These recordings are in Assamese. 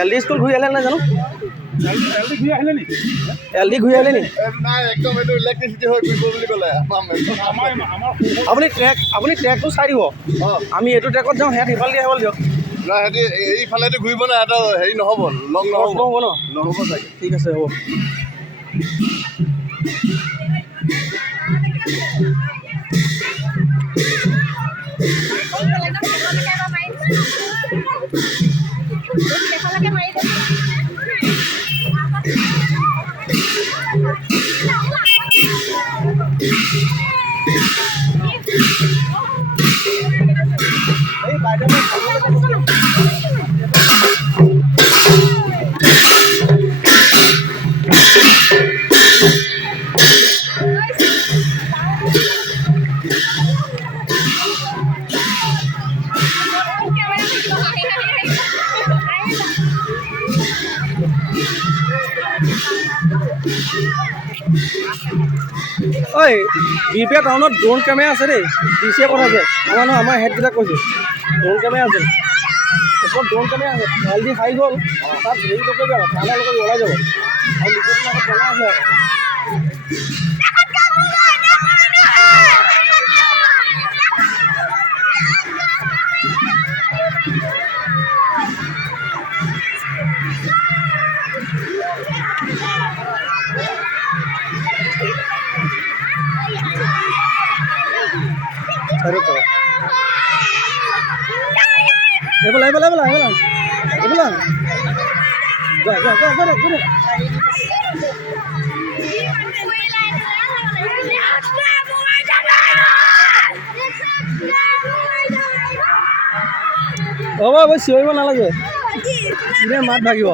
এল ডি স্কুল ঘূৰি আহিলে নাই জানো এল ডি ঘূৰি আহিলে নি নাই একদম এইটো ইলেক্ট্ৰিচিটি হৈ ঘূৰিব বুলি ক'লে আপুনি ট্ৰেকটো চাই দিব আমি এইটো ট্ৰেকত যাওঁ সিহঁত সিফালে দি আহিব দিয়ক নাই সিহঁতি এইফালেদি ঘূৰিব না এটা হেৰি নহ'ব লং নহ'ব নহ'ব ন নহ'ব চাগে ঠিক আছে হ'ব ঐ বিপিয়া টাউনত ড্ৰোন কেমেৰা আছে দেই ডি চিয়ে পঠাইছে আমাৰ হেডকেইটাক কৈছোঁ ড্ৰোন কেমেৰা আছে ওপৰত ড্ৰোন কেমেৰা আছে এল ডি খাই গ'ল তাত হেৰি নকৰিব আৰু ঠাণ্ডা লগত ওলাই যাব আৰু লিকুইডৰ লগত বনাই আছে আৰু এইফালে হ'ব চিঞৰিব নালাগে ইনে মাত ভাগিব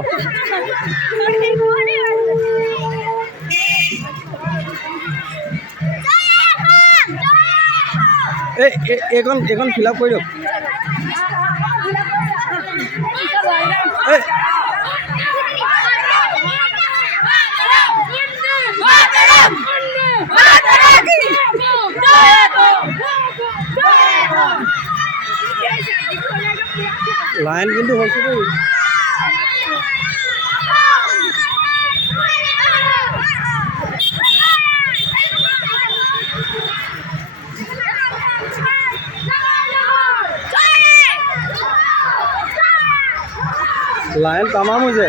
এইখন ফিল আপ কৰি দিয়ক লাইন কিন্তু হৈছে দেই লাইন তামাম হৈছে